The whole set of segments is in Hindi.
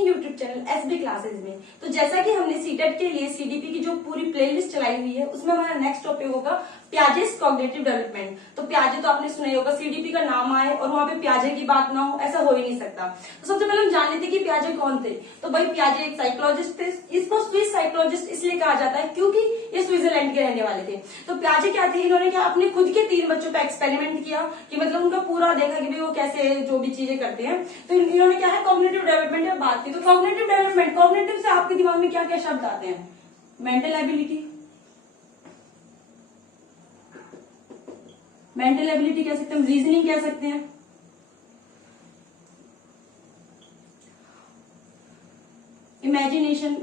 अपने यूट्यूब चैनल एसबी क्लासेज में। तो जैसा कि हमने सीटेट के लिए सीडीपी की जो पूरी प्लेलिस्ट चलाई हुई है उसमें हमारा नेक्स्ट टॉपिक होगा पियाजेस कॉग्निटिव डेवलपमेंट। तो पियाजे तो आपने सुना ही होगा, सीडीपी का नाम आए और वहां पे पियाजे की बात ना हो, ऐसा हो ही नहीं सकता। तो सबसे पहले हम जान लेते कि पियाजे कौन थे। तो भाई पियाजे एक साइकोलॉजिस्ट थे। इसको स्विस साइकोलॉजिस्ट इसलिए कहा जाता है क्योंकि ये स्विट्जरलैंड के रहने वाले थे। तो पियाजे क्या थे, इन्होंने क्या अपने खुद के 3 बच्चों पे एक्सपेरिमेंट किया कि मतलब उनका पूरा देखा कि भाई वो कैसे जो भी चीजें करते हैं। तो इन्होंने क्या है कॉग्निटिव डेवलपमेंट में बात की। तो कॉग्निटिव डेवलपमेंट, कॉग्निटिव से आपके दिमाग में क्या क्या शब्द आते हैं? मेंटल एबिलिटी, मेंटल एबिलिटी कह सकते हैं, रीजनिंग कह सकते हैं, इमेजिनेशन,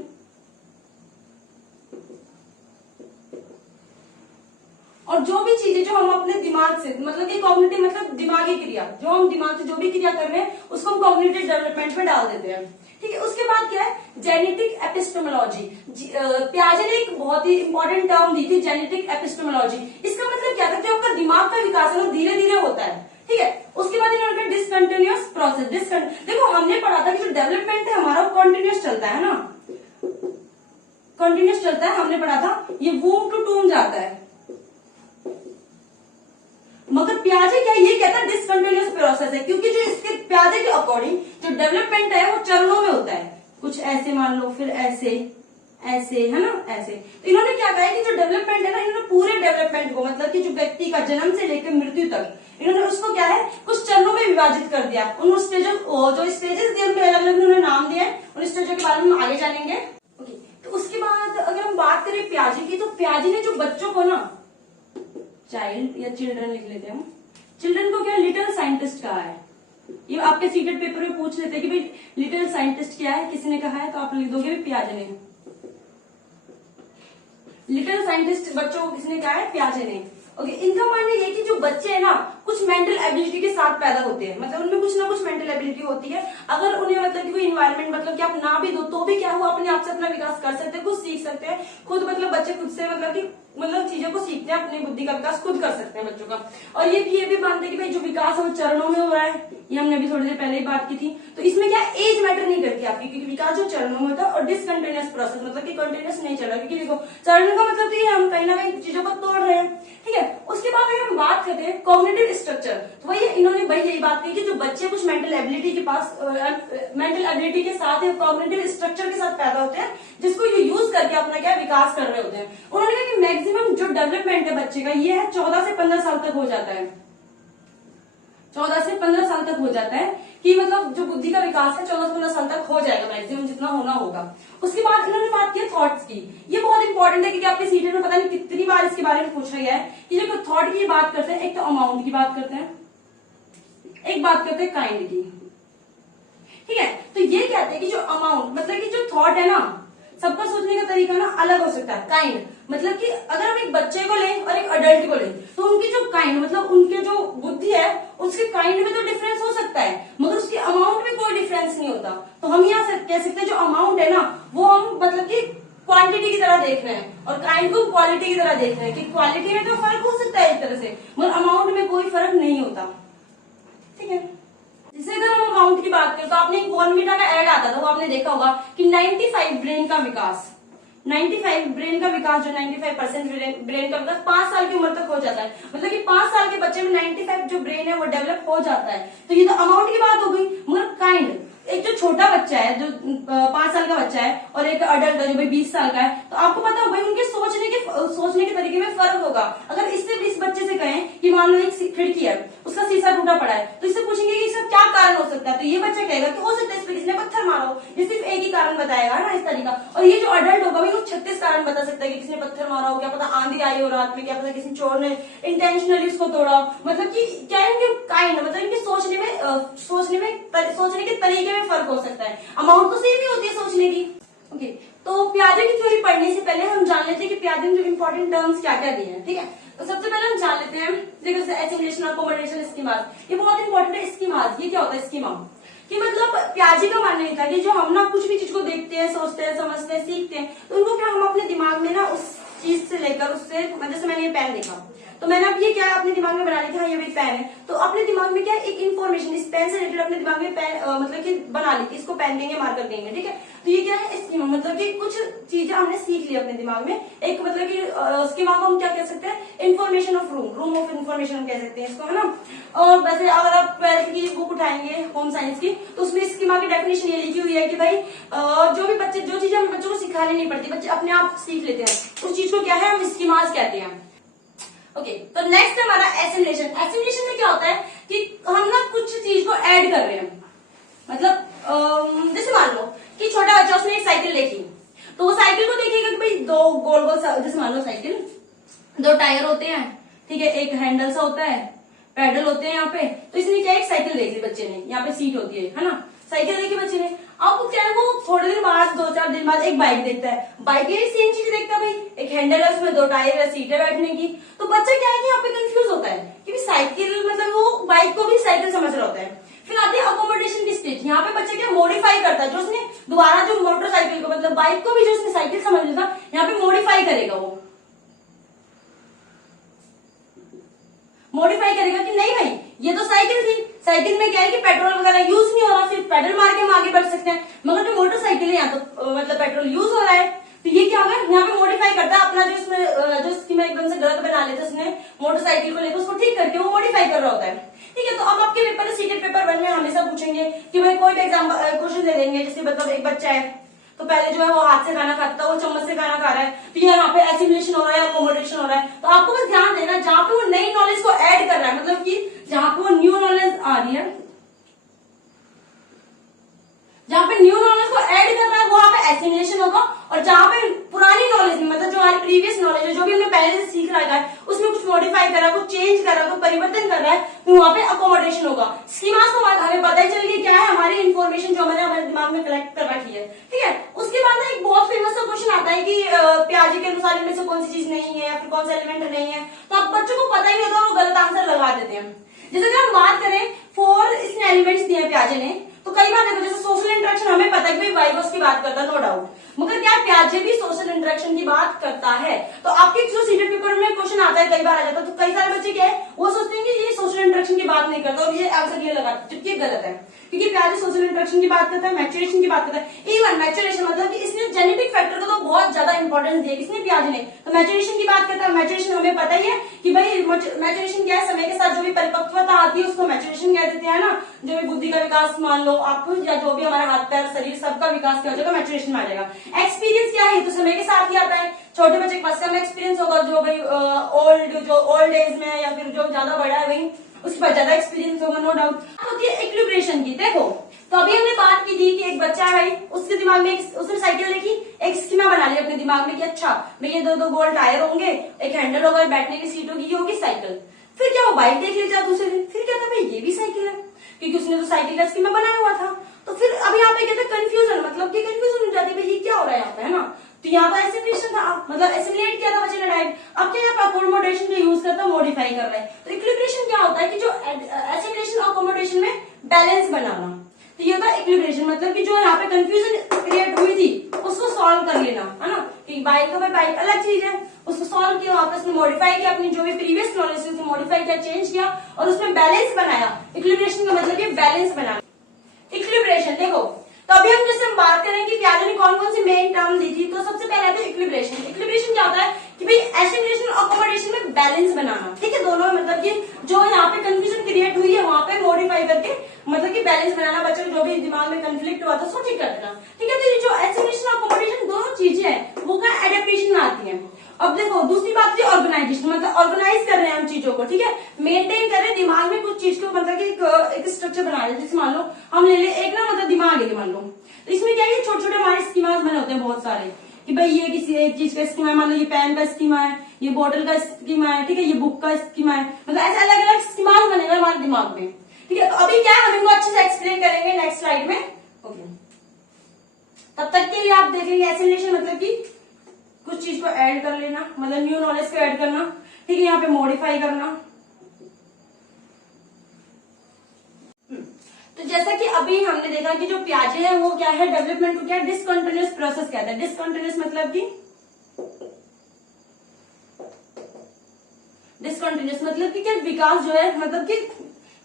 और जो भी चीजें जो हम अपने दिमाग से मतलब कि कॉग्निटिव मतलब दिमागी क्रिया, जो हम दिमाग से जो भी क्रिया कर रहे हैं उसको हम कॉग्निटिव डेवलपमेंट में डाल देते हैं। ठीक है, उसके बाद क्या है जेनेटिक एपिस्टेमोलॉजी। पियाजे ने एक बहुत ही इंपॉर्टेंट टर्म दी थी जेनेटिक एपिस्टेमोलॉजी। इसका मतलब क्या था, जो आपका दिमाग का विकास है वो धीरे धीरे होता है। ठीक है, उसके बाद इन्होंने कहा डिसकंटिन्यूअस प्रोसेस। देखो हमने पढ़ा था कि जो डेवलपमेंट है हमारा वो कॉन्टिन्यूअस चलता है ना, कॉन्टिन्यूअस चलता है। हमने पढ़ा था ये वूम टू टूम जाता है, मगर पियाजे क्या ये कहता है डिसकंटिन्यूअस प्रोसेस है, क्योंकि जो इसके पियाजे के अकॉर्डिंग जो डेवलपमेंट है वो चरणों में होता है। कुछ ऐसे मान लो, फिर ऐसे ऐसे, है ना, ऐसे। तो इन्होंने क्या कहा है कि जो डेवलपमेंट है ना, इन्होंने पूरे डेवलपमेंट को मतलब कि जो व्यक्ति का जन्म से लेकर मृत्यु तक इन्होंने उसको क्या है कुछ चरणों में विभाजित कर दिया। उन स्टेजों जो स्टेजेस दिए उनके अलग अलग उन्होंने नाम दिया है। उन स्टेजों के बारे में हम आगे जानेंगे। ओके, तो उसके बाद अगर हम बात करें पियाजे की, तो पियाजे ने जो बच्चों को ना चाइल्ड या चिल्ड्रन लिख लेते हैं हम, चिल्ड्रन को क्या लिटिल साइंटिस्ट कहा है। ये आपके सीटेट पेपर में पूछ लेते हैं कि भाई लिटिल साइंटिस्ट क्या है, किसी ने कहा है, तो आप लिख दोगे पियाजे ने। लिटिल साइंटिस्ट बच्चों को किसने कहा है? पियाजे ने। ओके, इनका मानना ये कि जो बच्चे हैं ना कुछ मेंटल एबिलिटी के साथ पैदा होते हैं, मतलब उनमें कुछ ना कुछ मेंटल एबिलिटी होती है। अगर उन्हें मतलब कि कोई इन्वायरमेंट मतलब कि आप ना भी दो तो भी क्या हुआ अपने आप से अपना विकास कर सकते हैं, खुद सीख सकते हैं। खुद मतलब बच्चे खुद से मतलब कि चीजों को सीखते हैं, अपनी बुद्धि का विकास खुद कर सकते हैं बच्चों का। और ये भी मानते हैं कि भाई जो विकास है वो चरणों में हो रहा है। ये हमने अभी थोड़ी देर पहले ही बात की थी। तो इसमें क्या एज मैटर नहीं करती आपकी, क्योंकि विकास जो चरणों में होता है। और डिसकंटिन्यूअस प्रोसेस मतलब कि कंटिन्यूअस नहीं चल रहा, क्योंकि देखो चरणों का मतलब तो ये हम कहीं ना कहीं चीजों को तोड़ रहे हैं। ठीक है, उसके बाद अगर हम बात करते हैं कॉग्निटिव स्ट्रक्चर, तो वही इन्होंने भाई यही बात कही कि जो बच्चे कुछ मेंटल एबिलिटी के पास मेंटल एबिलिटी के साथ कॉग्निटिव स्ट्रक्चर के साथ पैदा होते हैं, जिसको ये यूज करके अपना क्या विकास कर रहे होते हैं। उन्होंने कहा कि मैक्सिमम जो डेवलपमेंट है बच्चे का ये है 14 से 15 साल तक हो जाता है। 14 से 15 साल तक हो जाता है कि मतलब जो बुद्धि का विकास है 14 से 15 साल तक हो जाएगा मैक्सिमम, जितना होना होगा। उसके बाद इन्होंने बात की थॉट्स की। ये बहुत इंपॉर्टेंट है क्योंकि आपके सीटेट में पता नहीं कितनी बार इसके बारे में पूछा गया है कि जब थॉट की बात करते हैं, एक तो अमाउंट की बात करते हैं, एक बात करते हैं काइंड की। ठीक है, तो ये कहते हैं कि जो अमाउंट मतलब कि जो थॉट है ना, सबका सोचने का तरीका ना अलग हो सकता है। काइंड मतलब कि अगर हम एक बच्चे को लें और एक अडल्ट को लें, तो उनकी जो काइंड मतलब उनके जो बुद्धि है उसके काइंड में तो डिफरेंस हो सकता है, मगर उसकी अमाउंट में कोई डिफरेंस नहीं होता। तो हम यहाँ कह सकते हैं जो अमाउंट है ना वो हम मतलब कि क्वांटिटी की तरह देख रहे हैं और काइंड को क्वालिटी की तरह देख रहे हैं कि क्वालिटी में तो फर्क हो सकता है एक तरह से, मगर अमाउंट में कोई फर्क नहीं होता। ठीक है, जैसे अगर हम अमाउंट की बात करें तो आपने एक बॉर्नविटा का एड आता था, वो आपने देखा होगा कि 95 ब्रेन का विकास, 95 ब्रेन का विकास, जो 95% ब्रेन का विकास 5 साल की उम्र तक हो जाता है। मतलब कि 5 साल के बच्चे में 95 जो ब्रेन है वो डेवलप हो जाता है। तो ये तो अमाउंट की बात हो गई, मगर काइंड एक जो छोटा बच्चा है जो 5 साल का बच्चा है और एक अडल्ट है जो भाई 20 साल का है, तो आपको पता होगा उनके सोचने के तरीके में फर्क होगा। अगर इस बच्चे से कहें कि मान लो एक खिड़की है, उसका शीशा टूटा पड़ा है, तो इससे पूछेंगे कि इसका क्या कारण हो सकता है, तो ये बच्चा कहेगा कि हो सकता है इस पर किसी ने पत्थर मारा हो। ये सिर्फ एक ही कारण बताएगा ना इस तरीका। और ये जो अडल्ट होगा वो 36 कारण बता सकता है कि किसी ने पत्थर मारा हो, क्या पता आंधी आई हो रात में, क्या पता किसी चोर ने इंटेंशनली उसको तोड़ा हो। मतलब कि क्या इनके काइंड मतलब इनके सोचने के तरीके में फर्क हो सकता है। अमाउंट तो सेम ही होती है सोचने की। ओके, तो पियाजे की थ्योरी पढ़ने से पहले हम जान लेते हैं कि पियाजे ने जो इंपॉर्टेंट टर्म्स क्या क्या दिए हैं। ठीक है, तो सबसे पहले हम जान लेते हैं देखो एसिमुलेशन, अकोमोडेशन, स्कीमास। ये बहुत इंपॉर्टेंट है। स्कीमास ये क्या होता है? स्कीमा कि मतलब प्याजे का मानना ये था कि जो हम ना कुछ भी चीज को देखते हैं, सोचते हैं, समझते हैं, सीखते हैं, तो उनको क्या हम अपने दिमाग में ना उस चीज से लेकर उससे, जैसे मैंने ये पेन देखा तो मैंने अब ये क्या अपने दिमाग में बना लिया कि हाँ ये भी पेन है, तो अपने दिमाग में क्या है एक इन्फॉर्मेशन इस पेन से रिलेटेड अपने दिमाग में पेन मतलब कि बना ली कि इसको पेन देंगे, मार्कर देंगे, ठीक है। तो ये क्या है स्कीमा, मतलब कि कुछ चीजें हमने सीख ली अपने दिमाग में, एक मतलब कि स्कीमा को हम क्या कह सकते हैं, information of room, room of information हम कह सकते हैं इसको, है ना। और वैसे अगर आप 12th की बुक उठाएंगे होम साइंस की, तो उसमें स्कीमा की डेफिनेशन ये लिखी हुई है कि भाई जो भी बच्चे, जो चीजें हम बच्चों को सिखानी नहीं पड़ती, बच्चे अपने आप सीख लेते हैं, उस चीज को क्या है हम स्कीमास कहते हैं। ओके, तो नेक्स्ट हमारा एसिमुलेशन। एसिमुलेशन में क्या होता है कि हम ना कुछ चीज को ऐड कर रहे हैं, मतलब जैसे मान लो कि छोटा बच्चा उसने एक साइकिल देखी, तो वो साइकिल को देखेगा कि भाई दो गोल गोल, जैसे मान लो साइकिल, दो टायर होते हैं, ठीक है, एक हैंडल सा होता है, पैडल होते हैं यहाँ पे, तो इसने क्या एक साइकिल देख ली बच्चे ने, यहाँ पे सीट होती है ना, साइकिल देखी बच्चे ने। अब क्या है वो थोड़े दिन बाद, 2-4 दिन बाद एक बाइक देखता है, बाइक में सेम चीज देखता है, भाई एक हैंडल है, उसमें दो टायर है, सीट है बैठने की, तो बच्चा क्या है कि यहाँ पे कंफ्यूज होता है कि साइकिल, मतलब वो बाइक को भी साइकिल समझ रहा होता है। फिर आती है अकोमोडेशन की स्टेज, यहाँ पे बच्चे क्या मॉडिफाई करता है, जो उसने दोबारा जो मोटरसाइकिल को, मतलब बाइक को भी जो उसने साइकिल समझ लिया था, यहाँ पे मॉडिफाई करेगा, वो मॉडिफाई करेगा कि नहीं भाई ये तो साइकिल थी, साइकिल में क्या है कि पेट्रोल वगैरह यूज नहीं हो रहा, सिर्फ पेडल मार के हम आगे बढ़ सकते हैं, मगर जो मोटरसाइकिल है यहाँ तो मतलब पेट्रोल यूज हो रहा है, तो ये क्या होगा यहाँ पे मॉडिफाई करता है अपना, जो इसमें जो स्कीमा एकदम से गलत बना लेता है उसने मोटरसाइकिल को लेकर, उसको ठीक करके वो मॉडिफाई कर रहा होता है, ठीक है। तो अब आपके पेपर सीक्रेट पेपर 1 में हमेशा पूछेंगे कि भाई कोई भी एग्जाम क्वेश्चन दे देंगे, जैसे मतलब एक बच्चा है तो पहले जो है वो हाथ से खाना खाता था, वो चम्मच से खाना खा रहा है, तो यहाँ पे एसिमुलेशन हो रहा है, अकोमोडेशन हो रहा है, तो आपको बस ध्यान देना जहां पे वो नई नॉलेज को ऐड कर रहा है, मतलब कि जहां पे वो न्यू नॉलेज आ रही है, जहां पे न्यू नॉलेज को ऐड कर रहा है वहां पे एसिमुलेशन होगा, और जहां पे पुरानी नॉलेज मतलब जो हमारी प्रीवियस नॉलेज है, जो भी हमने पहले से सीख रखा है, उसमें कुछ मॉडिफाई कर रहा है, कुछ चेंज कर रहा है, कुछ परिवर्तन कर रहा है, तो वहां पे अकोमोडेशन होगा। स्कीमास को हमें पता ही चल गया क्या है हमारी इन्फॉर्मेशन जो मैंने हमारे दिमाग में कलेक्ट कर रखी है, ठीक है। उसके बाद एक बहुत फेमस सा क्वेश्चन आता है कि पियाजे के अनुसार इनमें से कौन सी चीज नहीं है या फिर कौन सा एलिमेंट नहीं है, तो अब बच्चों को पता ही नहीं होता, वो गलत आंसर लगा देते हैं। जैसे अगर हम बात करें 4 इसने एलिमेंट्स दिए पियाजे ने, तो कई बार देखो जैसे सोशल इंटरेक्शन हमें पता है कि वाइगोस की बात करता है, नो डाउट, मगर क्या पियाजे भी सोशल इंटरेक्शन की बात करता है। तो आपके जो सीटेट पेपर में क्वेश्चन आता है, कई बार आ जाता है, तो कई सारे बच्चे क्या है वो सोचते हैं कि ये सोशल इंटरेक्शन की बात नहीं करता और ये आंसर ये लगा, जबकि गलत है, क्योंकि पियाजे सोशल इंटरेक्शन की बात करता है, मैचुरेशन की बात करता है। इवन मैचुरेशन मतलब कि इसने जेनेटिक फैक्टर को तो बहुत ज्यादा इंपॉर्टेंस दिया किसने, पियाजे ने, तो मैचुरेशन की बात करता है। मैचुरेशन हमें पता ही है कि भाई मैचुरेशन क्या है, समय के साथ जो भी परिपक्वता आती है उसको मैचुरेशन कह देते हैं ना, जो भी बुद्धि का विकास मान लो आप, या जो भी हमारा हाथ पैर शरीर सबका विकास क्या हो जाएगा, मैचुरेशन में आ जाएगा। एक्सपीरियंस क्या है, तो समय के साथ ही आता है, छोटे बच्चे के पास कम एक्सपीरियंस होगा, जो भाई ओल्ड एज में या फिर जो ज्यादा बड़ा है भाई उसके पास ज्यादा एक्सपीरियंस होगा, नो डाउट। होती है इक्विलिब्रेशन की, देखो तो अभी हमने बात की थी कि एक बच्चा है भाई, उसके दिमाग में उसने साइकिल देखी, एक स्कीमा बना लिया अपने दिमाग में कि अच्छा भाई ये दो गोल टायर होंगे, एक हैंडल होगा, बैठने की सीट होगी, ये होगी साइकिल। फिर क्या वो बाइक देख लेता दूसरे दिन, फिर क्या था भाई ये भी साइकिल है, क्योंकि उसने तो साइकिल का स्कीमा बनाया हुआ था। तो फिर अब यहाँ पे कहते हैं कंफ्यूजन, मतलब कि कंफ्यूजन हो जाती है भाई ये क्या हो रहा है यहाँ पे, है ना। तो यहाँ पर एसिमुलेशन था, मतलब एसिमुलेट किया था बच्चे ने डायरेक्ट, अब क्या यहाँ पे अकोमोडेशन का यूज करता है, मॉडिफाई कर रहा है। तो इक्विलिब्रेशन क्या होता है कि जो एसिमुलेशन और अकोमोडेशन में बैलेंस बनाना, तो ये होता है इक्विलिब्रेशन, मतलब कि जो यहाँ पे कंफ्यूजन क्रिएट हुई थी उसको सॉल्व कर लेना, है ना। कि बाइक का बाइक अलग चीज है, उसको सॉल्व किया, वापस में मॉडिफाई किया, अपनी जो भी प्रीवियस नॉलेज थी उसको मॉडिफाई किया, चेंज किया और उसमें बैलेंस बनाया। इक्विलिब्रेशन का मतलब ये बैलेंस बनाना। इक्विलिब्रेशन देखो, तो अभी हम जैसे हम बात करें कि पियाजे ने कौन कौन सी मेन टर्म दी थी, तो सबसे पहले आता है इक्विलिब्रेशन। इक्विलिब्रेशन क्या होता है कि भाई एसिमुलेशन और अकोमोडेशन में बैलेंस बनाना, ठीक है, दोनों मतलब कि जो यहाँ पे कंफ्यूजन क्रिएट हुई है वहां पे मॉडिफाई करके मतलब कि बैलेंस बनाना, बच्चों को जो भी दिमाग में कंफ्लिक्ट हुआ था उसको ठीक कर देना, ठीक है। तो ये जो एसिमुलेशन और अकोमोडेशन दोनों चीजें हैं वो क्या एडेप्टेशन में आती है। अब देखो दूसरी बात है ऑर्गेनाइजेशन, मतलब ऑर्गेनाइज कर रहे हैं हम चीजों को, ठीक है, मेंटेन कर रहे हैं दिमाग में कुछ चीज को, मतलब कि एक स्ट्रक्चर बना रहे हैं। जैसे मान लो हम ले ले एक ना मतलब दिमाग है मान लो, तो इसमें क्या है छोटे छोटे हमारे स्कीमास बने होते हैं बहुत सारे, कि भाई ये किसी एक चीज का स्कीमा है, मान लो ये पेन का स्कीमा है, ये बोतल का स्कीमा है, ठीक है, ये बुक का स्कीमा है, मतलब ऐसे अलग अलग स्कीमास बनेगा हमारे दिमाग में, ठीक है। तो अभी क्या हम इनको अच्छे से एक्सप्लेन करेंगे नेक्स्ट स्लाइड में, ओके। तब तक के लिए आप देखेंगे एसिमुलेशन मतलब कि कुछ चीज को ऐड कर लेना, मतलब न्यू नॉलेज को ऐड करना, ठीक है, यहाँ पे मॉडिफाई करना। तो जैसा कि अभी हमने देखा कि जो पियाजे है वो क्या है, डेवलपमेंट को क्या डिसकंटिन्यूअस प्रोसेस कहते हैं। डिसकंटिन्यूअस मतलब कि डिसकंटिन्यूस मतलब कि क्या विकास जो है मतलब कि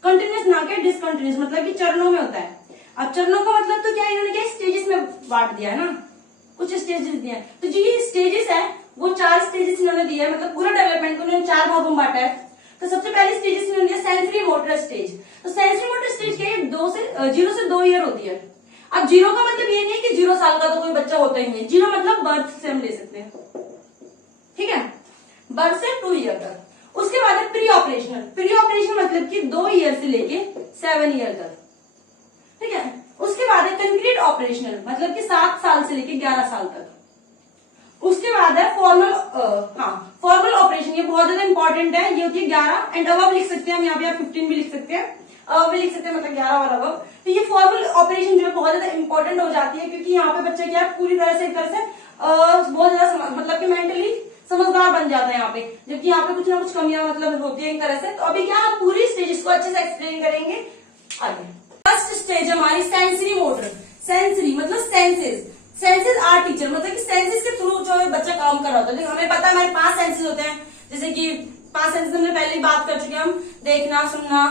कंटिन्यूस ना के डिसकंटिन्यूस मतलब कि चरणों में होता है। अब चरणों का मतलब तो क्या इन्होंने क्या स्टेजेस में बांट दिया है ना, कुछ स्टेजेस दिए हैं। तो जो ये स्टेजेस है वो 4 स्टेजेस इन्होंने दिए है, मतलब पूरा डेवलपमेंट को इन्होंने 4 भागों में बांटा है। तो सबसे पहले स्टेजेस इन्होंने दिया सेंसरी मोटर स्टेज। तो सेंसरी मोटर स्टेज क्या है, 0 से 2 ईयर होती है। अब 0 का मतलब ये नहीं है कि 0 साल का तो कोई बच्चा होता ही नहीं, 0 मतलब बर्थ से हम ले सकते हैं, ठीक है, बर्थ से 2 ईयर तक। उसके बाद है प्री ऑपरेशनल। प्री ऑपरेशनल मतलब कि 2 ईयर से लेके 7 ईयर तक, ठीक है। उसके बाद है कंक्रीट ऑपरेशनल मतलब कि 7 साल से लेके 11 साल तक। उसके बाद है फॉर्मल ऑपरेशन, ये बहुत ज्यादा इंपॉर्टेंट है, ये होती है 11 एंड अबव लिख सकते हैं हम, यहाँ पे आप 15 भी लिख सकते हैं, अबव भी लिख सकते हैं, मतलब 11 और अबव। तो ये फॉर्मल ऑपरेशन जो है बहुत ज्यादा इंपॉर्टेंट हो जाती है, क्योंकि यहाँ पे बच्चे क्या है पूरी तरह से एक तरह से बहुत ज्यादा मतलब कि मेंटली समझदार बन जाता है यहाँ पे, जबकि यहाँ पे कुछ ना कुछ कमियां मतलब होती है एक तरह से। तो अभी क्या हम पूरी स्टेजेस को अच्छे से एक्सप्लेन करेंगे आगे। फर्स्ट स्टेज हमारी सेंसरी मोटर। सेंसरी मतलब सेंसेस, सेंसेस आर टीचर मतलब कि सेंसेस के थ्रू जो है बच्चा काम कर रहा होता है। देखो हमें पता है हमारे 5 सेंसेस होते हैं, जैसे कि 5 सेंसेस हमने पहले ही बात कर चुके हैं हम, देखना, सुनना,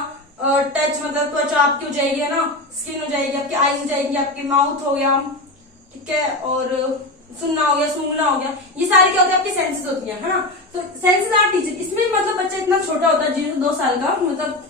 टच मतलब त्वचा आपकी हो जाएगी है ना, स्किन हो जाएगी आपकी, आईज हो जाएगी आपकी, माउथ हो गया, ठीक है, और सुनना हो गया, सूंघना हो गया, ये सारी क्या होती है आपकी सेंसेस होती है ना। तो सेंसेस आर टीचर, इसमें मतलब बच्चा इतना छोटा होता है 0 से 2 साल का, मतलब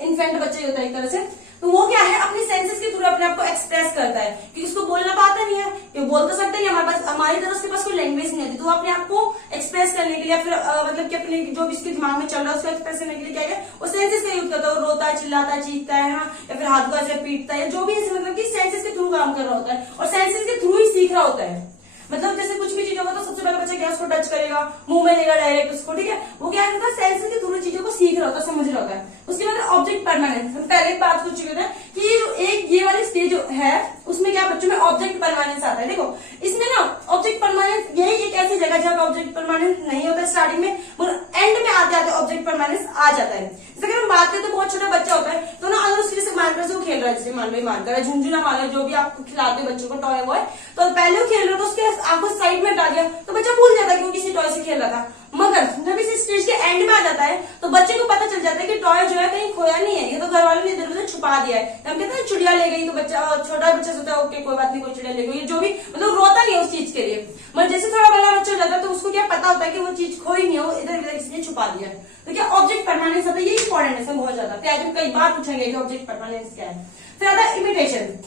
इन्फेंट बच्चा ही होता है एक तरह से। तो वो क्या है अपनी सेंसेस के थ्रू अपने आप को एक्सप्रेस करता है, क्योंकि उसको बोलना आता नहीं है, कि बोल तो सकते नहीं, हमारी तरफ उसके पास कोई लैंग्वेज नहीं आती, तो वो अपने आप को एक्सप्रेस करने के लिए फिर मतलब कि अपने जो भी इसके दिमाग में चल रहा है उसको एक्सप्रेस करने के लिए क्या है वो सेंसेस का यूज करता है। वो रोता है, चिल्लाता है, चीखता है ना, या फिर हाथ को ऐसे पीटता है, जो भी ऐसे मतलब कि सेंसेस के थ्रू काम कर रहा होता है, और सेंसेस के थ्रू ही सीख रहा होता है। मतलब जैसे कुछ भी चीज होगा तो सबसे पहले बच्चा क्या उसको टच करेगा, मुंह में लेगा डायरेक्ट उसको, ठीक है, वो क्या है सेंसेस के थ्रू चीजों को सीख रहा होता है, समझ रहा होता है। उसके बाद ऑब्जेक्ट परमानेंस, हम पहले एक बात पूछ चुके थे कि ये जो ये वाली स्टेज है उसमें क्या बच्चों में ऑब्जेक्ट परमानेंस आता है। देखो इसमें ना ऑब्जेक्ट परमानेंस यही एक ऐसी जगह जहाँ ऑब्जेक्ट परमानेंस नहीं होता स्टार्टिंग में, मगर एंड में आते आते ऑब्जेक्ट परमानेंस आ जाता है। जैसे अगर हम बात करें तो बहुत छोटा बच्चा होता है, तो ना अगर उसके से मानकर से वो खेल रहा है, जैसे मान लो मानकर झुंझुना मान लो, जो भी आप खिलाते हो बच्चों को टॉय वो है, तो पहले वो खेल रहा था उसके आपको साइड में हटा दिया तो बच्चा भूल जाता है कि वो किसी टॉय से खेल रहा था। मगर जब इस स्टेज के एंड में आ जाता है तो बच्चे को पता चल जाता है कि टॉय जो है कहीं खोया नहीं है, ये तो घर वालों ने इधर उधर छुपा दिया है। हम कहते हैं चिड़िया ले गई, तो बच्चा छोटा बच्चा सोचता है ओके कोई बात नहीं, कोई चिड़िया ले गई, जो भी मतलब रोता नहीं है उस चीज के लिए। मगर जैसे थोड़ा बड़ा बच्चा हो जाता है तो उसको क्या पता होता है कि वो चीज खोई नहीं है, इधर उधर किसी ने छुपा दिया है। तो क्या ऑब्जेक्ट परमानेंस होता है, ये इंपॉर्टेंट है बहुत ज्यादा, तो कई बार पूछेंगे कि ऑब्जेक्ट परमानेंस क्या है। फिर आता है इमिटेशन।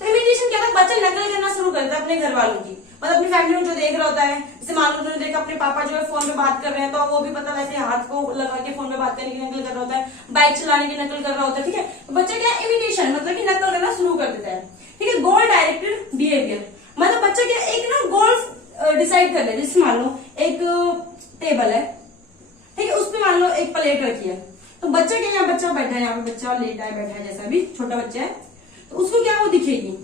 तो इमिटेशन क्या होता है, बच्चा नकल करना शुरू करता है अपने घर वालों की, मतलब अपनी फैमिली में जो देख रहा होता है। जैसे मान लो उन्होंने देखा अपने पापा जो है फोन पे बात कर रहे हैं, तो वो भी पता वैसे हाथ को लगा के फोन पे बात करने की नकल कर रहा होता है, बाइक चलाने की नकल कर रहा होता है, ठीक है। तो बच्चा क्या इमिटेशन मतलब कि नकल करना शुरू कर देता है, ठीक है। गोल डायरेक्टेड बिहेवियर मतलब बच्चा क्या एक ना गोल डिसाइड कर ले। जैसे मान लो एक टेबल है, ठीक है, उस पर मान लो एक प्लेट रखी है, तो बच्चा क्या यहाँ बच्चा बैठा है, यहाँ पे बच्चा लेटा है बैठा है, जैसा भी छोटा बच्चा है, तो उसको क्या वो दिखेगी,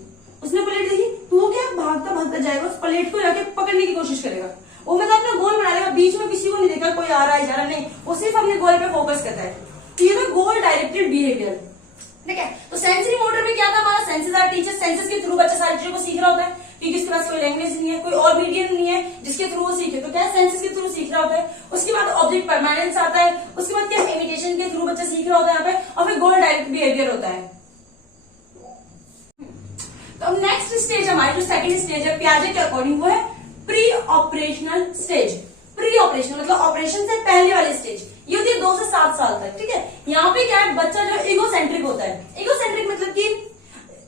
उसने प्लेट देखी तो वो क्या भागता भागता जाएगा उस प्लेट को जाके पकड़ने की कोशिश करेगा। वो मतलब अपना गोल बना लेगा, बीच में किसी को नहीं देखा कोई आ रहा है जा रहा नहीं, वो सिर्फ अपने गोल पे फोकस करता है। तो ये तो गोल डायरेक्टेड बिहेवियर, ठीक है। तो सेंसरी मोटर में क्या था हमारा, सेंसेस आर टीचर, सेंसेस के थ्रू बच्चा सारी चीजों को सीख रहा होता है, क्योंकि उसके पास कोई लैंग्वेज नहीं है, कोई और मीडियम नहीं है जिसके थ्रू वो सीखे, तो क्या सेंसेस के थ्रू सीख रहा होता है। उसके बाद ऑब्जेक्ट परमानेंस आता है, उसके बाद क्या इमिटेशन के थ्रू बच्चा सीख रहा होता है यहाँ पे, और फिर गोल डायरेक्ट बिहेवियर होता है। तो अब नेक्स्ट स्टेज हमारी जो सेकंड स्टेज है पियाजे के अकॉर्डिंग वो है pre operational stage. Pre operation मतलब ऑपरेशन से पहले वाली स्टेज, ये होती है 2 से 7 साल तक, ठीक है। यहाँ पे क्या है बच्चा जो इगोसेंट्रिक होता है। इगोसेंट्रिक मतलब कि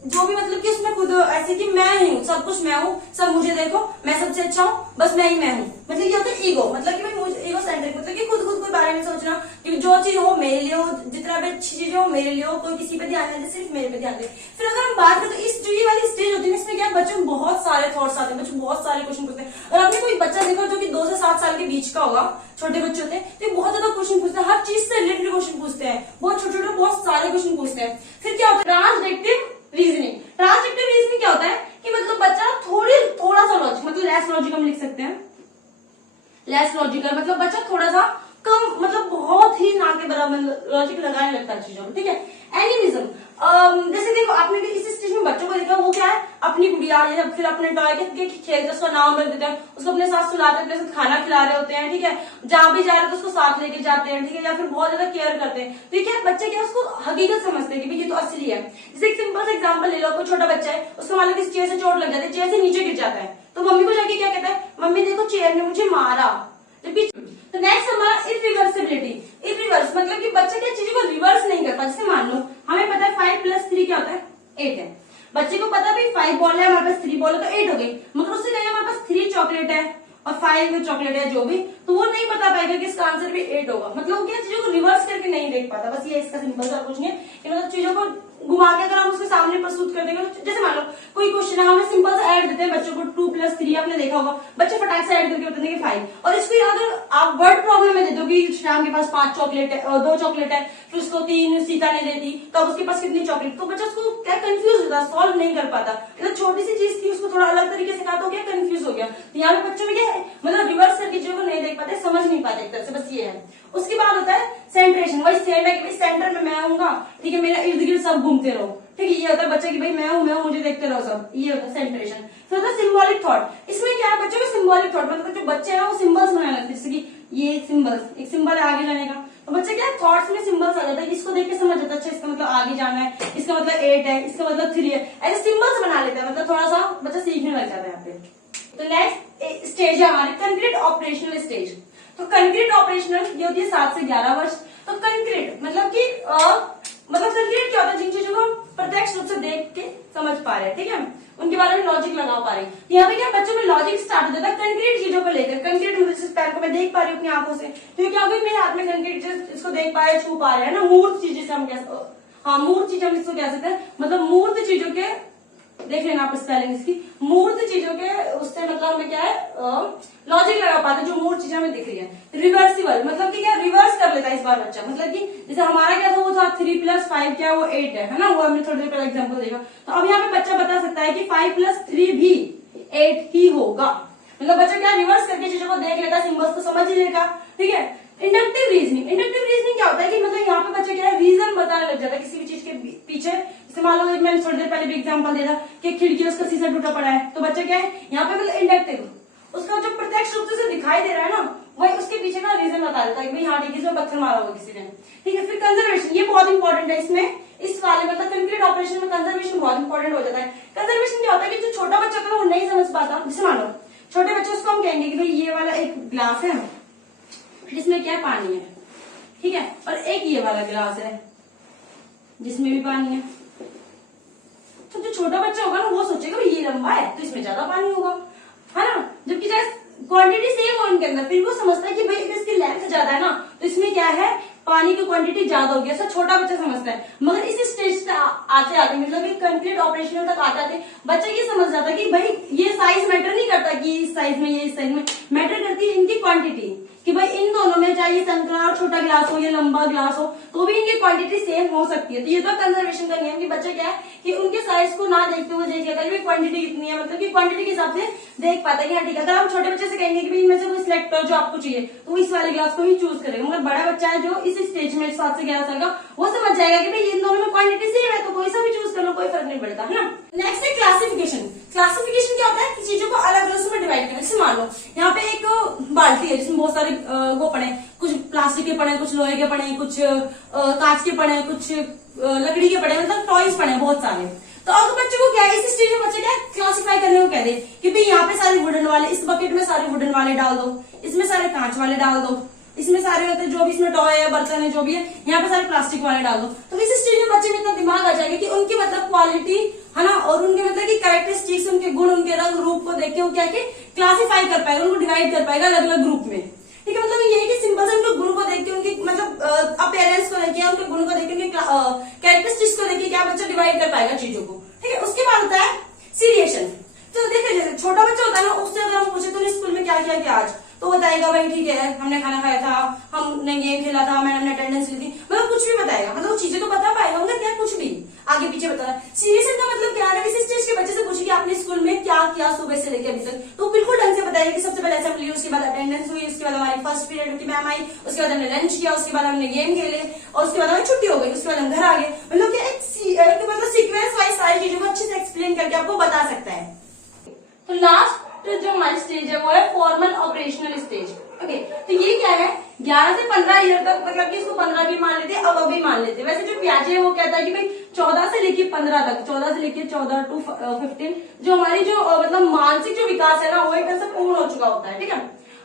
जो भी मतलब कि उसमें खुद ऐसे कि मैं ही हूँ, सब कुछ मैं हूँ, सब मुझे देखो, मैं सबसे अच्छा हूँ, बस मैं ही मैं हूँ, मतलब ये होता है ईगो, मतलब कि भाई मुझे इगोसेंट्रिक मतलब कि खुद के बारे में सोचना कि जो चीज हो मेरे लिए हो, जितना भी अच्छी चीजें हो मेरे लिए हो, कोई किसी पे ध्यान नहीं दे, सिर्फ मेरे पे ध्यान दे। फिर अगर हम बात करें तो इस जो ये वाली स्टेज होती है इसमें क्या बच्चों में बहुत सारे थॉट्स आते हैं, बच्चे बहुत सारे क्वेश्चन पूछते हैं। और आपने कोई बच्चा देखा जो कि 2 से 7 साल के बीच का होगा, छोटे बच्चे होते हैं, तो बहुत ज्यादा क्वेश्चन पूछते हैं, हर चीज से रिलेटेड क्वेश्चन पूछते हैं, बहुत छोटे छोटे बहुत सारे क्वेश्चन पूछते हैं। फिर क्या होता है ट्रांसडेक्टिव रीजनिंग। ट्रांसडेक्टिव रीजनिंग क्या होता है कि मतलब बच्चा थोड़ा सा लॉजिक मतलब लेस लॉजिक हम लिख सकते हैं, लेस लॉजिकल मतलब बच्चा थोड़ा सा कम मतलब बहुत ही ना के बराबर लॉजिक लगाने लगता है चीजों में, ठीक है। एनिमिज्म, जैसे देखो आपने इस स्टेज में बच्चों को देखा, वो क्या है, अपनी गुड़िया या फिर अपने टॉय के खेलते उसका नाम रख देते हैं, उसको अपने साथ सुलाते हैं, अपने साथ खाना खिला रहे होते हैं, ठीक है। जहां भी जा रहे हैं तो उसको साथ लेके जाते हैं, ठीक है, या फिर बहुत ज्यादा केयर करते हैं। तो क्या बच्चे क्या उसको हकीकत समझते हैं कि भाई ये तो असली है। जैसे एक सिंपल सा एग्जाम्पल ले लो, कोई छोटा बच्चा है, उसको मान लो किसी चेयर से चोट लग जाती है, चेयर से नीचे गिर जाता है, तो मम्मी को जाके क्या कहता है, मम्मी देखो चेयर ने मुझे मारा। तो नेक्स्ट हमारा इरिवर्सिबिलिटी। इरिवर्स मतलब कि बच्चा क्या चीजों को रिवर्स नहीं करता। जैसे मान लो हमें पता है 5 + 3 क्या होता है, 8 है। बच्चे को पता है 5 बॉल है, हमारे पास 3 बॉल है तो 8 हो गई, मगर उससे कहेगा हमारे पास 3 चॉकलेट है और 5 चॉकलेट है जो भी, तो वो नहीं बता पाएगा कि इसका आंसर भी 8 होगा। मतलब क्या चीजों को रिवर्स करके नहीं देख पाता, बस ये इसका सिंपल सा कुछ नहीं है कि मतलब चीजों को घुमा के अगर हम उसके सामने प्रस्तुत कर देंगे, तो जैसे मान लो कोई क्वेश्चन है, हमें सिंपल सा ऐड देते हैं बच्चों को 2 + 3, आपने देखा होगा बच्चे फटाक से ऐड करके बता देंगे 5, और इसको अगर आप वर्ड प्रॉब्लम में दे दो कि श्याम के पास 5 चॉकलेट है और 2 चॉकलेट है, फिर उसको 3 सीता ने दे दी, तो अब उसके पास कितनी चॉकलेट, तो बच्चा उसको क्या कंफ्यूज होता है, सॉल्व नहीं कर पाता। मतलब छोटी सी चीज थी, उसको थोड़ा अलग तरीके से कहा तो क्या कंफ्यूज हो गया। तो यहाँ पे बच्चों में क्या है, मतलब रिवर्स करके चीजों को नहीं देख पाते, समझ नहीं पाते एक तरह से, बस ये है। उसके बाद होता है सेंट्रेशन, वही सेम है कि सेंटर में मैं आऊंगा, ठीक है, मेरा इर्द गिर्द सब घूमते रहो, ठीक है, ये होता है बच्चा की भाई मैं हूं मुझे देखते रहो सब, ये होता है सेंट्रेशन। फिर होता है सिंबॉलिक थॉट। इसमें क्या है, बच्चों को सिंबॉलिक थॉट मतलब जो बच्चे हैं वो सिंबल्स बनाने लगते हैं, जैसे कि ये एक सिंबल है आगे जाने का, तो बच्चे क्या थॉट्स में सिंबल्स आ जाता है, इसको देख के समझ जाता है अच्छा इसका मतलब आगे जाना है, इसका मतलब 8 है, इसका मतलब 3 है, ऐसे सिंबल्स बना लेता है, मतलब थोड़ा सा बच्चा सीखने लग जाता है यहाँ पे। तो नेक्स्ट स्टेज है हमारी कंक्रीट ऑपरेशनल स्टेज। तो कंक्रीट ऑपरेशनल ये होती है 7 से 11 वर्ष। तो कंक्रीट मतलब कि कंक्रीट क्या होता है, जिन चीजों को हम प्रत्यक्ष रूप से देख के समझ पा रहे हैं, ठीक है, उनके बारे में लॉजिक लगा पा रहे हैं। यहाँ पे क्या बच्चों में लॉजिक स्टार्ट हो जाता है कंक्रीट चीजों को लेकर। कंक्रीट मतलब जिस पैर को मैं देख पा रही हूँ अपनी आंखों से, तो क्या होगी मेरे हाथ में कंक्रीट इसको देख पा रहे, छू पा रहे हैं ना, मूर्त चीजें से हम कैसे, हाँ मूर्त चीज हम इसको कह सकते हैं, मतलब मूर्त चीजों के, देख लेना आप स्पेलिंग इसकी, मूर्त चीजों के उससे मतलब हमें क्या है लॉजिक लगा पाते हैं जो मूर्त चीजें हमें दिख रही है। रिवर्सिबल मतलब कि क्या रिवर्स कर लेता है इस बार बच्चा, मतलब कि जैसे हमारा क्या था वो था 3 + 5 क्या वो 8 है ना, वो हमने थोड़ी देर पहले एग्जांपल देखा। तो अब यहाँ पे बच्चा बता सकता है कि 5 + 3 भी 8 ही होगा। मतलब बच्चा क्या रिवर्स करके चीजों को देख लेगा, सिंबल्स को समझ ही लेगा, ठीक है। इंडक्टिव रीजनिंग, इंडक्टिव रीजनिंग क्या होता है कि मतलब यहाँ पे बच्चा क्या है रीजन बताने लग जाता है किसी भी चीज के पीछे। जैसे मान लो मैंने थोड़ी देर पहले भी एग्जांपल दिया था कि खिड़की उसका शीशा टूटा पड़ा है, तो बच्चा क्या है यहाँ पे मतलब इंडक्टिव, उसका जो प्रत्यक्ष रूप से दिखाई दे रहा है ना, वही उसके पीछे का रीजन बता देता है कि भाई हाँ ठीक है इसमें पत्थर मारा होगा किसी ने, ठीक है। फिर कंजर्वेशन, ये बहुत इंपॉर्टेंट है इसमें, इस वाले मतलब कंक्रीट ऑपरेशन में कंजर्वेशन बहुत इंपॉर्टेंट हो जाता है। कंजर्वेशन क्या होता है कि जो छोटा बच्चा होता है वो नहीं समझ पाता। जैसे मान लो छोटे बच्चे, उसको हम कहेंगे कि भाई ये वाला एक ग्लास है जिसमें क्या पानी है, ठीक है, और एक ये वाला गिलास है जिसमें भी पानी है। तो जो छोटा बच्चा होगा ना वो सोचेगा ये लंबा है तो इसमें ज्यादा पानी होगा, है ना, जबकि क्वांटिटी सेम हो इनके अंदर, फिर वो समझता है कि भाई इसकी लेंथ ज्यादा है ना तो इसमें क्या है पानी की क्वांटिटी ज्यादा होगी, ऐसा छोटा बच्चा समझता है। मगर इस स्टेज से आते आते मतलब कंक्रीट ऑपरेशन तक आते आते बच्चा ये समझ जाता है कि भाई ये साइज मैटर नहीं करता कि इस साइज में ये इस साइज में, मैटर करती है इनकी क्वांटिटी, कि भाई इन दोनों में चाहे संतरा और छोटा गिलास हो या लंबा गिलास हो तो भी इनकी क्वांटिटी सेम हो सकती है। तो ये तो कंजर्वेशन का नियम कि बच्चा क्या है कि उनके साइज को ना देखते हुए देख लेता है क्वांटिटी कितनी है, मतलब कि क्वांटिटी के हिसाब से देख पाता है कि हाँ ठीक है। अगर हम छोटे बच्चे से कहेंगे कि भाई इनमें से कोई सिलेक्ट करो जो आपको चाहिए तो वो इस वाले गिलास को ही चूज करेगा। मगर बड़ा बच्चा है जो इस स्टेज में 7 से 11 साल का, वो समझ जाएगा कि भाई इन दोनों में क्वांटिटी सेम है तो कोई सा भी चूज कर लो, कोई फर्क नहीं पड़ता, है ना। नेक्स्ट है क्लासिफिकेशन। क्लासिफिकेशन क्या होता है कि चीजों को अलग अलग में डिवाइड करना। जैसे मान लो यहाँ पे एक बाल्टी है जिसमें बहुत सारे वो पड़े, कुछ प्लास्टिक के पड़े, कुछ लोहे के पड़े, कुछ कांच के पड़े, कुछ लकड़ी के पड़े, मतलब टॉयज पड़े बहुत सारे। तो अगर बच्चे को क्या है इस स्टेज में बच्चे क्या क्लासिफाई करने को कह दे कि भाई यहाँ पे सारे वुडन वाले, इस बकेट में सारे वुडन वाले डाल दो, इसमें सारे कांच वाले डाल दो, इसमें सारे होते जो भी इसमें टॉय है बर्तन है जो भी है यहाँ पे सारे प्लास्टिक वाले डाल दो। तो इस स्टेज में बच्चे में इतना दिमाग आ जाएगा कि उनकी मतलब क्वालिटी है ना और उनके मतलब की कैरेक्टरिस्टिक्स, उनके गुण, उनके रंग रूप को देख के वो क्या क्लासिफाई कर पाएगा, उनको डिवाइड कर पाएगा अलग अलग ग्रुप में, ठीक है। मतलब ये है कि सिंपल से उनके गुण को देख के, उनकी मतलब अपीयरेंस को देख के, उनके गुण को देख के, उनके कैरेक्टरिस्टिक्स को देख के क्या बच्चा डिवाइड कर पाएगा चीजों को, ठीक है। उसके बाद होता है सीरिएशन। तो देखिए छोटा बच्चा होता है ना, उससे अगर हम पूछे तो स्कूल में क्या किया क्या आज, तो बताएगा भाई ठीक है हमने खाना खाया था, हमने गेम खेला था, मैडम ने अटेंडेंस ली थी, मतलब कुछ भी बताएगा, मतलब चीजें तो बता पाएगा, मगर क्या कुछ भी आगे पीछे बता रहा है। सीरियसन का मतलब क्या है, इस स्टेज के बच्चे से पूछे कि आपने स्कूल में क्या किया सुबह से लेकर अभी तक, तो बिल्कुल ढंग से बताएगा कि सबसे पहले असेंबली, उसके बाद अटेंडेंस हुई, उसके बाद हमारी फर्स्ट पीरियड की मैम आई, उसके बाद हमने लंच किया, उसके बाद हमने गेम खेले और उसके बाद हमें छुट्टी हो गई, उसके बाद हम घर आ गए। मतलब कि एक मतलब सीक्वेंस वाइज सारी चीजों को अच्छे से एक्सप्लेन करके आपको बता सकता है। तो लास्ट जो हमारी स्टेज है वो है फॉर्मल ऑपरेशनल स्टेज। ओके, तो ये क्या है, 11 से 15 ईयर तक, मतलब कि इसको 15 भी मान लेते हैं, अब भी मान लेते हैं। वैसे जो पियाजे है वो कहता है कि भाई 14 से लेके 15 तक, 14 से लेके 14 टू 15 जो हमारी जो मतलब मानसिक जो विकास है ना वो एक तरह से पूर्ण हो चुका होता है। ठीक है,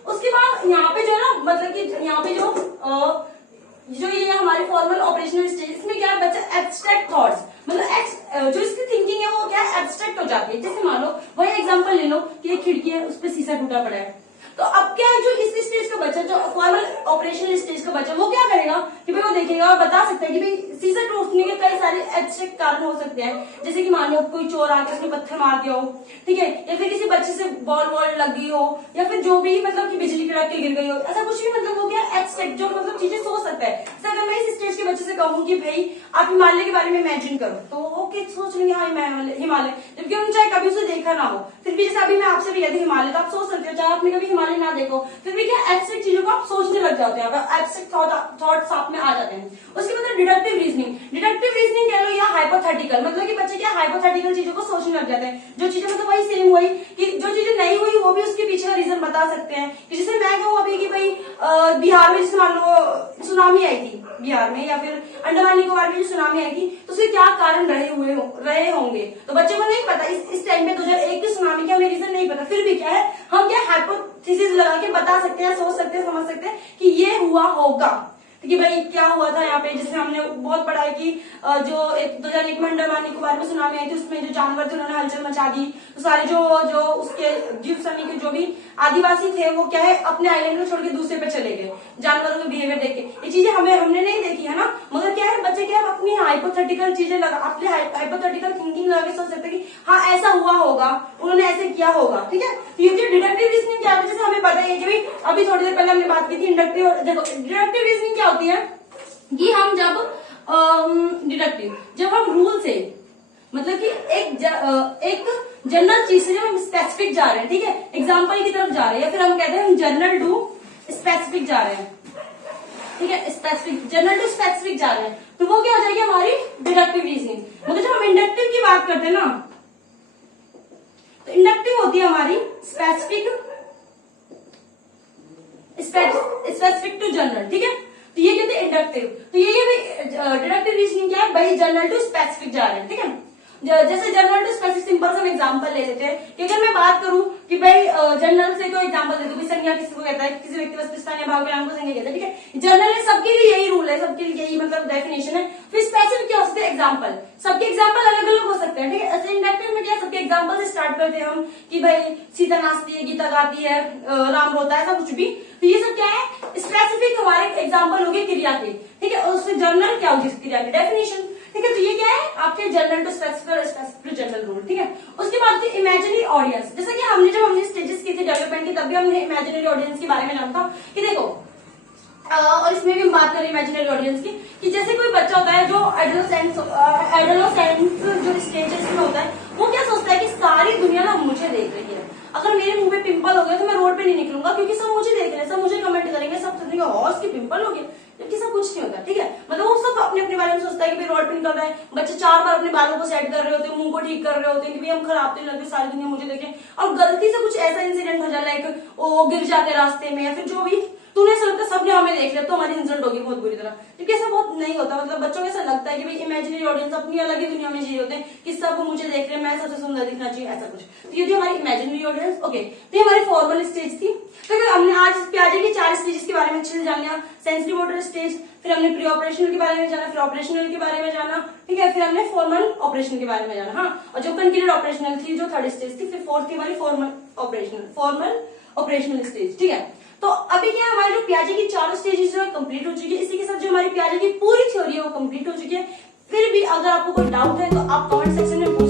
उसके बाद यहाँ पे जो है ना, मतलब कि यहाँ पे जो ये हमारी फॉर्मल ऑपरेशनल स्टेज, इसमें क्या है, बच्चा एब्स्ट्रैक्ट थॉट्स, मतलब जो इसकी थिंकिंग है वो क्या है, एब्स्ट्रैक्ट हो जाती है। जैसे मान लो वही एग्जांपल ले लो कि एक खिड़की है, उस पर शीशा टूटा पड़ा है, तो अब क्या है, जो इस स्टेज का बच्चा, जो फॉर्मल ऑपरेशनल स्टेज का बच्चा, वो क्या करेगा कि भाई वो देखेगा और बता सकता है कि भाई शीशा टूटने के कई सारे एब्स्ट्रैक्ट कारण हो सकते हैं। जैसे कि मान लो कोई चोर आके उसने पत्थर मार दिया हो, ठीक है, या फिर किसी बच्चे से बॉल लग गई हो, या फिर जो भी मतलब कि बिजली कड़क के गिर गई हो, ऐसा कुछ भी मतलब हो गया एब्स्ट्रैक्ट, जो मतलब चीजें सोच सकता है। तो अगर मैं इस स्टेज के बच्चे से कहूँ कि भाई आप हिमालय के बारे में इमेजिन करो, तो ओके सोच लेंगे हाँ हिमालय, जबकि उन्होंने चाहे कभी उसे देखा ना हो, फिर भी जैसे अभी मैं आपसे भी कहती हूँ हिमालय, तो आप सोच सकते हो, चाहे आपने कभी हिमालय ना देखो, फिर भी क्या एब्स्ट्रैक्ट चीजों को आप सोचने लग जाते हैं, एब्स्ट्रैक्ट थॉट्स आप में आ जाते हैं। उसके बाद डिडक्टिव रीजनिंग कह लो या हाइपोथेटिकल, मतलब कि बच्चे क्या हाइपोथेटिकल चीजों को सोचने लग जाते हैं, जो चीजें मतलब वही सेम हुई कि जो चीजें नहीं हुई वो भी उसके पीछे का रीजन बता सकते हैं। कि जैसे मैं कहूँ अभी कि भाई बिहार में जैसे मान लो सुनामी आई थी बिहार में, या फिर अंडमान निकोबार में जो सुनामी आई थी, तो उसके क्या कारण रहे होंगे, तो बच्चे को नहीं पता। इस टाइम पे 2001 की सुनामी का हमें रीजन नहीं पता, फिर भी क्या है, हम क्या हाइपोथेसिस लगा के बता सकते हैं, सोच सकते हैं, समझ सकते हैं कि ये हुआ होगा कि भाई क्या हुआ था यहाँ पे। जैसे हमने बहुत पढ़ा है कि जो 2001 में अंडमान निकोबार में सुनामी आई थी, उसमें जो जानवर थे उन्होंने हलचल मचा दी, तो सारे जो उसके जीव समी के जो भी आदिवासी थे वो क्या है अपने आइलैंड को छोड़ के दूसरे पे चले गए, जानवरों के बिहेवियर देख के। ये चीजें हमने नहीं देखी है ना, मगर क्या है बच्चे क्या है अपनी हाइपोथेटिकल चीजें अपनी हाइपोथेटिकल थिंकिंग लगा के सोच सकते हैं कि हाँ ऐसा हुआ होगा, उन्होंने ऐसे किया होगा। ठीक है, तो ये डिडक्टिव रीजनिंग क्या है, जैसे हमें पता है कि भाई अभी थोड़ी देर पहले हमने बात की थी इंडक्टिव। देखो डिडक्टिव रीजनिंग क्या होती है कि हम जब हम रूल से, मतलब कि एक जनरल चीज से जब हम स्पेसिफिक जा रहे हैं, ठीक है, एग्जांपल की तरफ जा रहे हैं, या फिर हम कहते हैं हम जनरल टू स्पेसिफिक जा रहे हैं, ठीक है, जनरल टू स्पेसिफिक जा रहे हैं, तो वो क्या हो जाएगी हमारी डिडक्टिव रीजनिंग। मतलब जब हम इंडक्टिव की बात करते हैं ना, तो इंडक्टिव होती है हमारी स्पेसिफिक टू जनरल, ठीक है, तो ये कहते हैं इंडक्टिव। तो ये डिडक्टिव रीजनिंग क्या है भाई, जनरल टू स्पेसिफिक जा रहे हैं। ठीक है, जैसे जनरल टू स्पेसिफिक सिंपल सा एग्जांपल ले लेते हैं कि अगर मैं बात करूं कि भाई जनरल से कोई एग्जांपल दे दूं, संज्ञा किसको कहता है, किसी व्यक्ति वस्तु स्थान या भाव के नाम को संज्ञा कहता है। ठीक है, जनरल है, सबके लिए यही रूल है, सबके लिए यही मतलब डेफिनेशन है। फिर स्पेसिफिक क्या हो सकते हैं, एग्जांपल, सबके एग्जांपल अलग अलग हो सकते हैं। ठीक है, ऐसे इंडक्टिव में क्या सबके एग्जांपल से स्टार्ट करते हैं हम कि भाई सीता नाचती है, गीता गाती है, राम रोता है, ऐसा कुछ भी। तो ये सब क्या है, स्पेसिफिक हमारे एग्जांपल हो गए क्रिया के। ठीक है, और उससे जनरल क्या होगी क्रिया की डेफिनेशन। ठीक है, तो ये क्या है आपके जनरल टू स्पेसिफिक और स्पेसिफिक टू जनरल रूल। ठीक है, उसके बाद इमेजिनरी ऑडियंस, जैसा कि हमने स्टेजेस की थी डेवलपमेंट की, तब भी हमने इमेजिनरी ऑडियंस के बारे में जाना था कि देखो और इसमें भी हम बात करें इमेजिनरी ऑडियंस की, कि जैसे कोई बच्चा होता है जो एडोलेसेंस जो स्टेजेस में होता है, वो क्या सोचता है कि सारी दुनिया ना मुझे देख रही है, अगर मेरे मुंह पे पिंपल हो गया तो मैं रोड पे नहीं निकलूंगा क्योंकि सब मुझे देख रहे हैं, सब मुझे कमेंट करेंगे, सब सोचेंगे और उसके पिंपल हो गए, जबकि सब कुछ नहीं होता। ठीक है, मतलब वो सब अपने अपने बारे में सोचता है कि भाई रोड पे निकल रहा है, बच्चे 4 बार अपने बालों को सेट कर रहे होते हैं, मुंह को ठीक कर रहे होते हैं कि भाई हम खराब तो नहीं लगते, सारी दुनिया मुझे देखे, और गलती से कुछ ऐसा इंसिडेंट हो जाए लाइक वो गिर जाते रास्ते में या फिर जो भी, तो उन्हें ऐसा लगता है सबने हमें देख लिया तो हमारी इंसल्ट होगी बहुत बुरी तरह। क्योंकि ऐसा बहुत नहीं होता, मतलब बच्चों को ऐसा लगता है कि भाई इमेजिनरी ऑडियंस अपनी अलग ही दुनिया में जी होते हैं कि सब मुझे देख रहे हैं, मैं सबसे सुंदर दिखना चाहिए, ऐसा कुछ। तो ये थी हमारी इमेजिनरी ऑडियंस। ओके, तो ये हमारी फॉर्मल स्टेज थी। तो हमने आज पियाजे की 4 स्टेजेस के बारे में अच्छे से जान लिया। सेंसरी मोटर स्टेज, फिर हमने प्री ऑपरेशनल के बारे में जाना, फिर ऑपरेशनल के बारे में जाना, ठीक है, फिर हमने फॉर्मल ऑपरेशन के बारे में जाना। हाँ, और जो कंटिन्यूड ऑपरेशनल थी जो 3rd स्टेज थी, फिर 4th थी हमारी फॉर्मल ऑपरेशनल स्टेज। ठीक है, तो अभी क्या हमारी जो पियाजे की 4 स्टेजेस जो है कंप्लीट हो चुकी है, इसी के साथ जो हमारी पियाजे की पूरी थ्योरी है वो कंप्लीट हो चुकी है। फिर भी अगर आपको कोई डाउट है तो आप कमेंट सेक्शन में पूछ